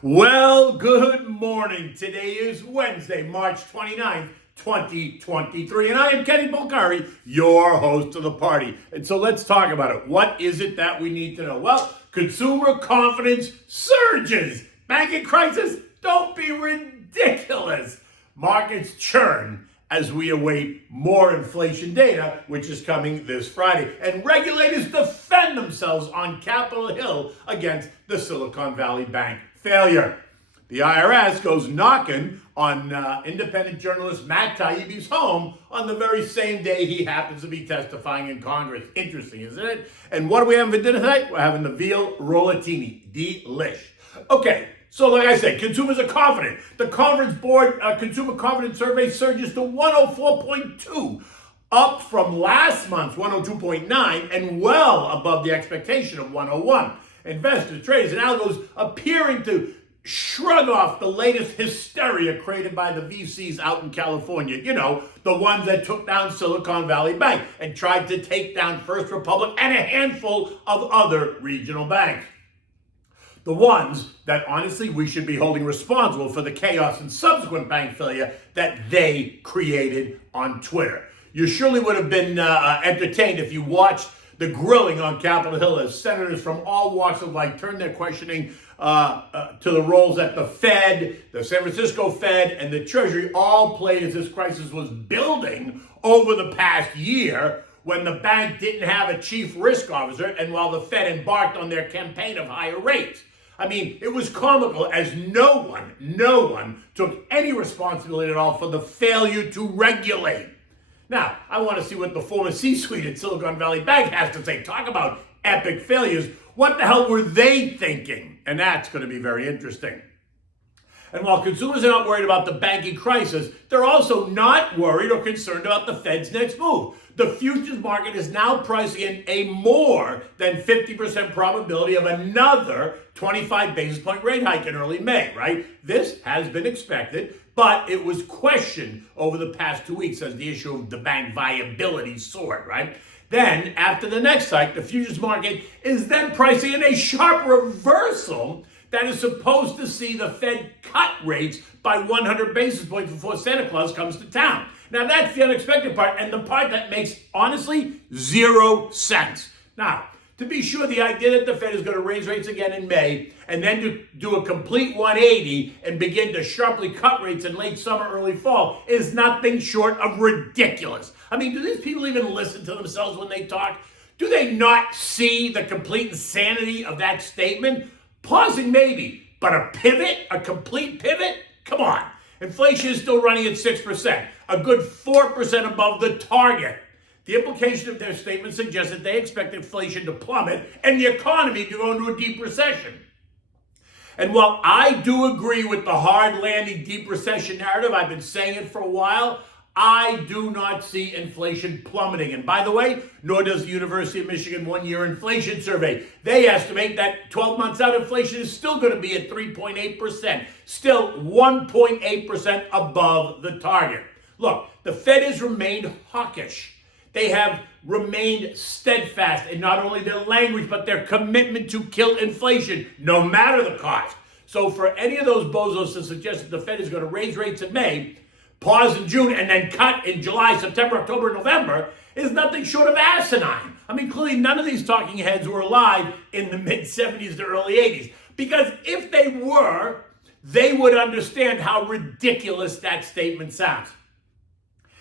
Well, good morning. Today is Wednesday, March 29th, 2023, and I am Kenny Bulgari, your host of the party. And so let's talk about it. What is it that we need to know? Well, consumer confidence surges. Banking crisis? Don't be ridiculous. Markets churn as we await more inflation data, which is coming this Friday. And regulators defend themselves on Capitol Hill against the Silicon Valley Bank failure. The IRS goes knocking on independent journalist Matt Taibbi's home on the very same day he happens to be testifying in Congress. Interesting, isn't it? And what are we having for dinner tonight? We're having the Veal Rollatini. Delish. Okay. So like I said, consumers are confident. The Conference Board Consumer Confidence Survey surges to 104.2, up from last month's 102.9 and well above the expectation of 101. Investors, traders, and algos appearing to shrug off the latest hysteria created by the VCs out in California. You know, the ones that took down Silicon Valley Bank and tried to take down First Republic and a handful of other regional banks. The ones that, honestly, we should be holding responsible for the chaos and subsequent bank failure that they created on Twitter. You surely would have been entertained if you watched the grilling on Capitol Hill as senators from all walks of life turned their questioning to the roles that the Fed, the San Francisco Fed, and the Treasury all played as this crisis was building over the past year, when the bank didn't have a chief risk officer and while the Fed embarked on their campaign of higher rates. I mean, it was comical as no one took any responsibility at all for the failure to regulate. Now, I want to see what the former C-suite at Silicon Valley Bank has to say. Talk about epic failures. What the hell were they thinking? And that's going to be very interesting. And while consumers are not worried about the banking crisis, they're also not worried or concerned about the Fed's next move. The futures market is now pricing in a more than 50% probability of another 25 basis point rate hike in early May, right? This has been expected, but it was questioned over the past 2 weeks as the issue of the bank viability soared, right? Then, after the next hike, the futures market is then pricing in a sharp reversal that is supposed to see the Fed cut rates by 100 basis points before Santa Claus comes to town. Now, that's the unexpected part, and the part that makes, honestly, 0 sense. Now, to be sure, the idea that the Fed is going to raise rates again in May and then to do a complete 180 and begin to sharply cut rates in late summer, early fall is nothing short of ridiculous. I mean, do these people even listen to themselves when they talk? Do they not see the complete insanity of that statement? Pausing maybe, but a pivot, a complete pivot? Come on. Inflation is still running at 6%, a good 4% above the target. The implication of their statement suggests that they expect inflation to plummet and the economy to go into a deep recession. And while I do agree with the hard landing deep recession narrative, I've been saying it for a while, I do not see inflation plummeting. And by the way, nor does the University of Michigan one-year inflation survey. They estimate that 12 months out inflation is still going to be at 3.8%, still 1.8% above the target. Look, the Fed has remained hawkish. They have remained steadfast in not only their language, but their commitment to kill inflation, no matter the cost. So for any of those bozos to suggest that the Fed is going to raise rates in May, pause in June, and then cut in July, September, October, November is nothing short of asinine. I mean, clearly none of these talking heads were alive in the mid-70s to early 80s. Because if they were, they would understand how ridiculous that statement sounds.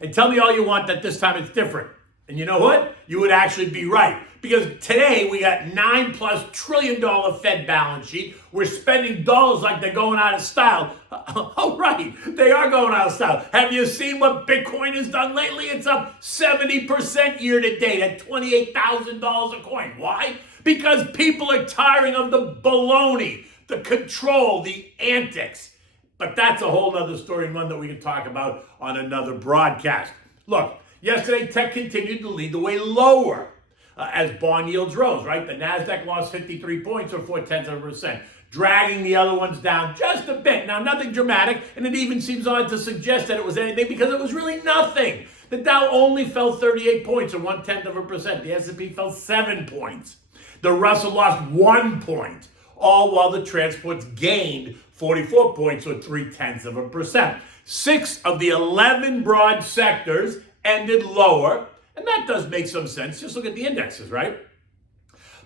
And tell me all you want that this time it's different. And you know what? You would actually be right. Because today we got $9+ trillion Fed balance sheet. We're spending dollars like they're going out of style. Oh, right. They are going out of style. Have you seen what Bitcoin has done lately? It's up 70% year to date at $28,000 a coin. Why? Because people are tiring of the baloney, the control, the antics. But that's a whole other story and one that we can talk about on another broadcast. Look, yesterday tech continued to lead the way lower as bond yields rose, right? The NASDAQ lost 53 points or 0.4%, dragging the other ones down just a bit. Now, nothing dramatic, and it even seems odd to suggest that it was anything because it was really nothing. The Dow only fell 38 points or 0.1%. The S&P fell 7 points. The Russell lost 1 point all while the transports gained 44 points or 0.3%. 6 of the 11 broad sectors ended lower, and that does make some sense. Just look at the indexes, right?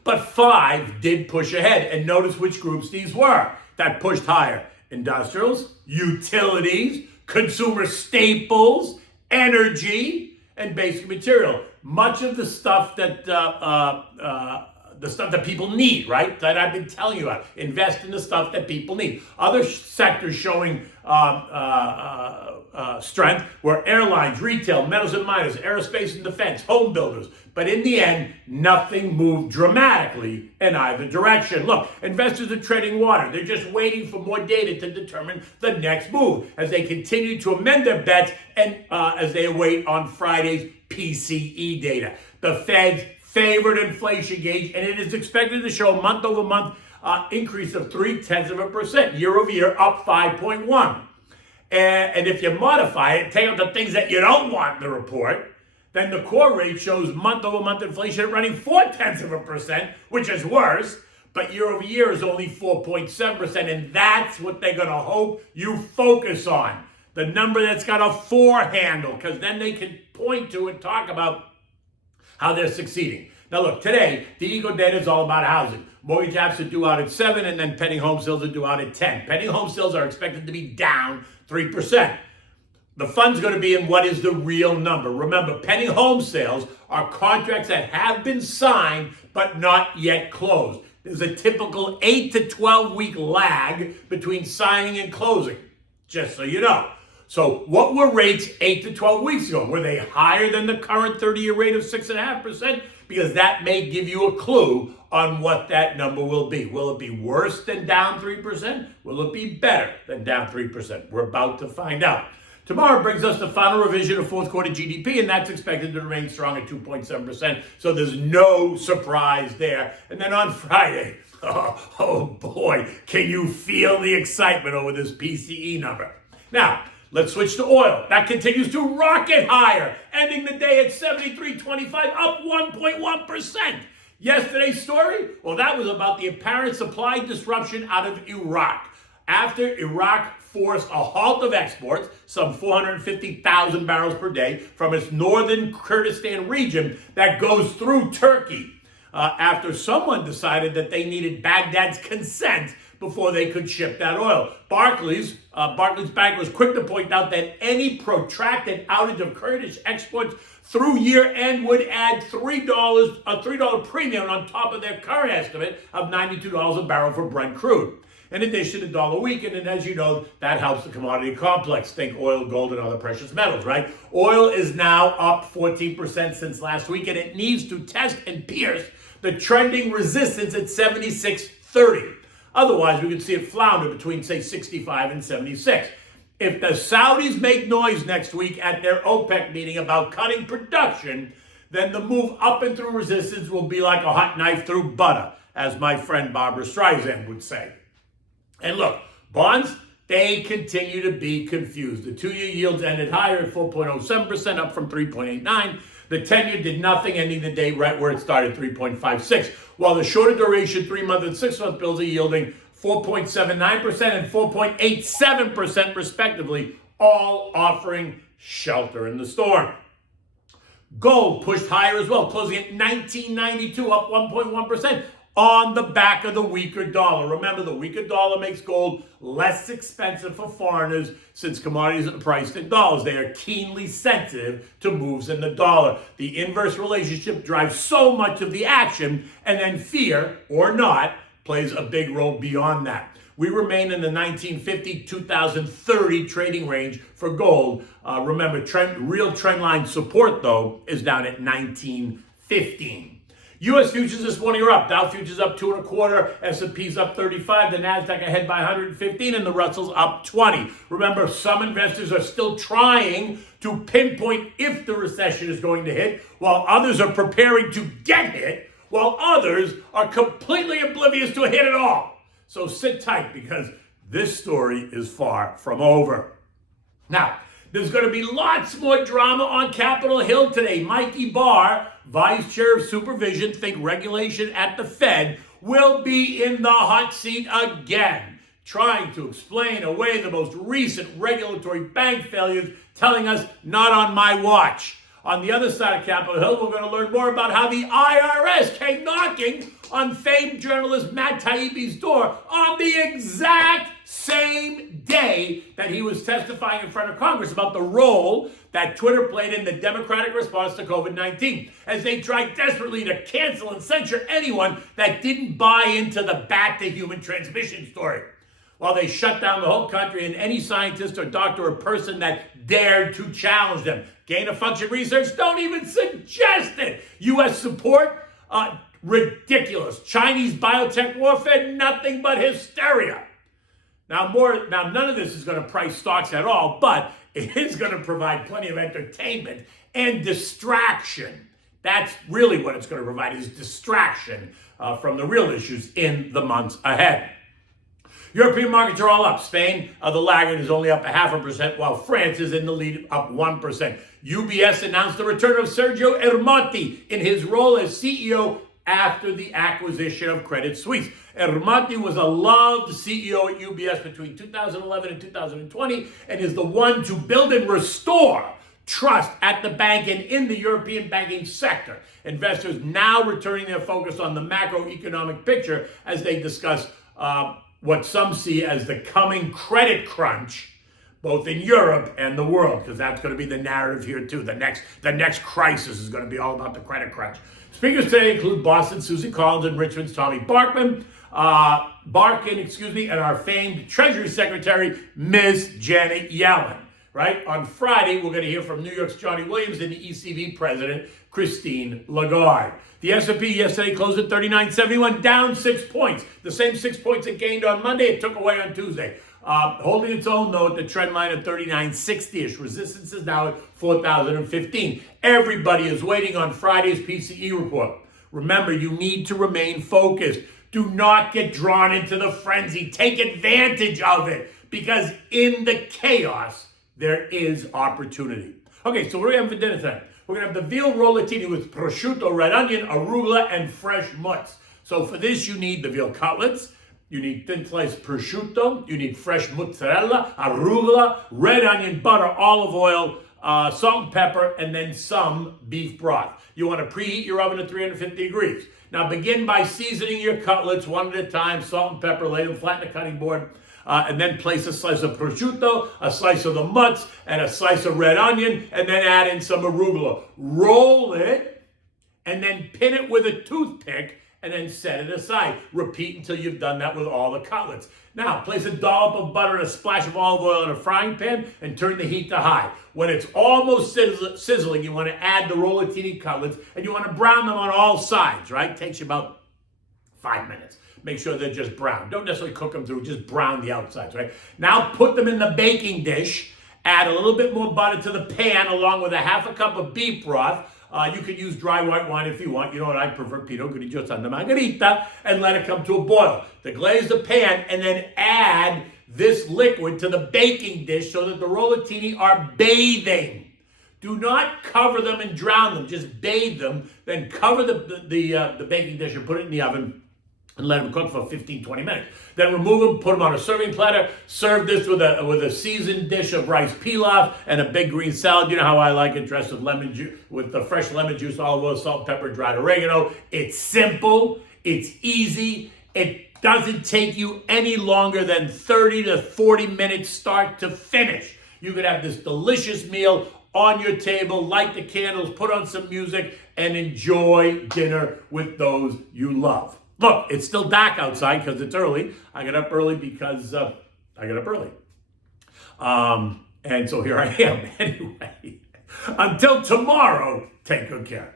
But 5 did push ahead, and notice which groups these were that pushed higher. Industrials, utilities, consumer staples, energy, and basic material. Much of the stuff that people need, right? That I've been telling you about. Invest in the stuff that people need. Other sectors showing strength were airlines, retail, metals and miners, aerospace and defense, home builders. But in the end, nothing moved dramatically in either direction. Look, investors are treading water. They're just waiting for more data to determine the next move as they continue to amend their bets and as they await on Friday's PCE data. The Fed's favored inflation gauge, and it is expected to show a month-over-month increase of 0.3%, year-over-year, up 5.1. And if you modify it, take out the things that you don't want in the report, then the core rate shows month-over-month inflation running 0.4%, which is worse, but year-over-year is only 4.7%, and that's what they're going to hope you focus on. The number that's got a 4 handle, because then they can point to and talk about how they're succeeding. Now look, today, the eco data is all about housing. Mortgage apps are due out at 7, and then pending home sales are due out at 10. Pending home sales are expected to be down 3%. The fund's going to be in what is the real number. Remember, pending home sales are contracts that have been signed but not yet closed. There's a typical 8 to 12 week lag between signing and closing, just so you know. So what were rates 8 to 12 weeks ago? Were they higher than the current 30-year rate of 6.5%? Because that may give you a clue on what that number will be. Will it be worse than down 3%? Will it be better than down 3%? We're about to find out. Tomorrow brings us the final revision of fourth quarter GDP, and that's expected to remain strong at 2.7%. So there's no surprise there. And then on Friday, oh boy, can you feel the excitement over this PCE number? Now, let's switch to oil. That continues to rocket higher, ending the day at 73.25, up 1.1%. Yesterday's story? Well, that was about the apparent supply disruption out of Iraq. After Iraq forced a halt of exports, some 450,000 barrels per day, from its northern Kurdistan region that goes through Turkey, after someone decided that they needed Baghdad's consent before they could ship that oil. Barclays Bank was quick to point out that any protracted outage of Kurdish exports through year end would add $3 premium on top of their current estimate of $92 a barrel for Brent crude. In addition, the dollar weakened, and as you know, that helps the commodity complex. Think oil, gold, and other precious metals, right? Oil is now up 14% since last week, and it needs to test and pierce the trending resistance at 76.30. Otherwise, we could see it flounder between, say, 65 and 76. If the Saudis make noise next week at their OPEC meeting about cutting production, then the move up and through resistance will be like a hot knife through butter, as my friend Barbara Streisand would say. And look, bonds, they continue to be confused. The 2-year yields ended higher at 4.07%, up from 3.89. The 10-year did nothing, ending the day right where it started, 3.56. While the shorter duration 3-month and 6-month bills are yielding 4.79% and 4.87% respectively, all offering shelter in the storm. Gold pushed higher as well, closing at $19.92, up 1.1%. On the back of the weaker dollar. Remember, the weaker dollar makes gold less expensive for foreigners since commodities are priced in dollars. They are keenly sensitive to moves in the dollar. The inverse relationship drives so much of the action, and then fear, or not, plays a big role beyond that. We remain in the 1950-2030 trading range for gold. Remember, real trendline support, though, is down at 1915. U.S. futures this morning are up. Dow futures up 2.25, S&P's up 35, the Nasdaq ahead by 115, and the Russell's up 20. Remember, some investors are still trying to pinpoint if the recession is going to hit, while others are preparing to get hit, while others are completely oblivious to a hit at all. So sit tight, because this story is far from over. Now, there's going to be lots more drama on Capitol Hill today. Mikey Barr, Vice Chair of Supervision, think regulation at the Fed, will be in the hot seat again, trying to explain away the most recent regulatory bank failures, telling us, not on my watch. On the other side of Capitol Hill, we're going to learn more about how the IRS came knocking on famed journalist Matt Taibbi's door on the exact same day that he was testifying in front of Congress about the role that Twitter played in the Democratic response to COVID-19, as they tried desperately to cancel and censure anyone that didn't buy into the bat-to-human transmission story. While they shut down the whole country and any scientist or doctor or person that dared to challenge them. Gain-of-function research, don't even suggest it. U.S. support, ridiculous. Chinese biotech warfare, nothing but hysteria. Now, none of this is going to price stocks at all, but it is going to provide plenty of entertainment and distraction. That's really what it's going to provide, is distraction from the real issues in the months ahead. European markets are all up. Spain, the laggard, is only up 0.5%, while France is in the lead, up 1%. UBS announced the return of Sergio Ermotti in his role as CEO after the acquisition of Credit Suisse. Ermotti was a loved CEO at UBS between 2011 and 2020 and is the one to build and restore trust at the bank and in the European banking sector. Investors now returning their focus on the macroeconomic picture as they discuss what some see as the coming credit crunch, both in Europe and the world, because that's going to be the narrative here too. The next crisis is going to be all about the credit crunch. Speakers today include Boston's Susie Collins and Richmond's Tommy Barkin, and our famed Treasury Secretary, Ms. Janet Yellen. Right? On Friday, we're going to hear from New York's Johnny Williams and the ECB President, Christine Lagarde. The S&P yesterday closed at 39.71, down 6 points. The same 6 points it gained on Monday, it took away on Tuesday. Holding its own, though, at the trend line of 39.60-ish. Resistance is now at 4,015. Everybody is waiting on Friday's PCE report. Remember, you need to remain focused. Do not get drawn into the frenzy. Take advantage of it, because in the chaos, there is opportunity. Okay, so what do we have for dinner tonight? We're going to have the veal rollatini with prosciutto, red onion, arugula, and fresh mutts. So for this, you need the veal cutlets, you need thin sliced prosciutto, you need fresh mozzarella, arugula, red onion, butter, olive oil, salt and pepper, and then some beef broth. You want to preheat your oven to 350 degrees. Now begin by seasoning your cutlets one at a time, salt and pepper, lay them flat in a cutting board. And then place a slice of prosciutto, a slice of the mutts, and a slice of red onion, and then add in some arugula. Roll it, and then pin it with a toothpick, and then set it aside. Repeat until you've done that with all the cutlets. Now, place a dollop of butter and a splash of olive oil in a frying pan, and turn the heat to high. When it's almost sizzling, you want to add the rollatini cutlets, and you want to brown them on all sides, right? Takes you about 5 minutes. Make sure they're just brown. Don't necessarily cook them through, just brown the outsides, right? Now put them in the baking dish. Add a little bit more butter to the pan along with a half a cup of beef broth. You could use dry white wine if you want. You know what? I prefer Pinot Grigio Santa Margherita, and let it come to a boil. Deglaze the pan and then add this liquid to the baking dish so that the rollatini are bathing. Do not cover them and drown them. Just bathe them. Then cover the baking dish and put it in the oven and let them cook for 15-20 minutes. Then remove them, put them on a serving platter. Serve this with a seasoned dish of rice pilaf and a big green salad. You know how I like it, dressed with lemon juice, with the fresh lemon juice, olive oil, salt, pepper, dried oregano. It's simple. It's easy. It doesn't take you any longer than 30 to 40 minutes start to finish. You could have this delicious meal on your table, light the candles, put on some music, and enjoy dinner with those you love. Look, it's still dark outside because it's early. I got up early because I got up early. And so here I am. Anyway, until tomorrow, take good care.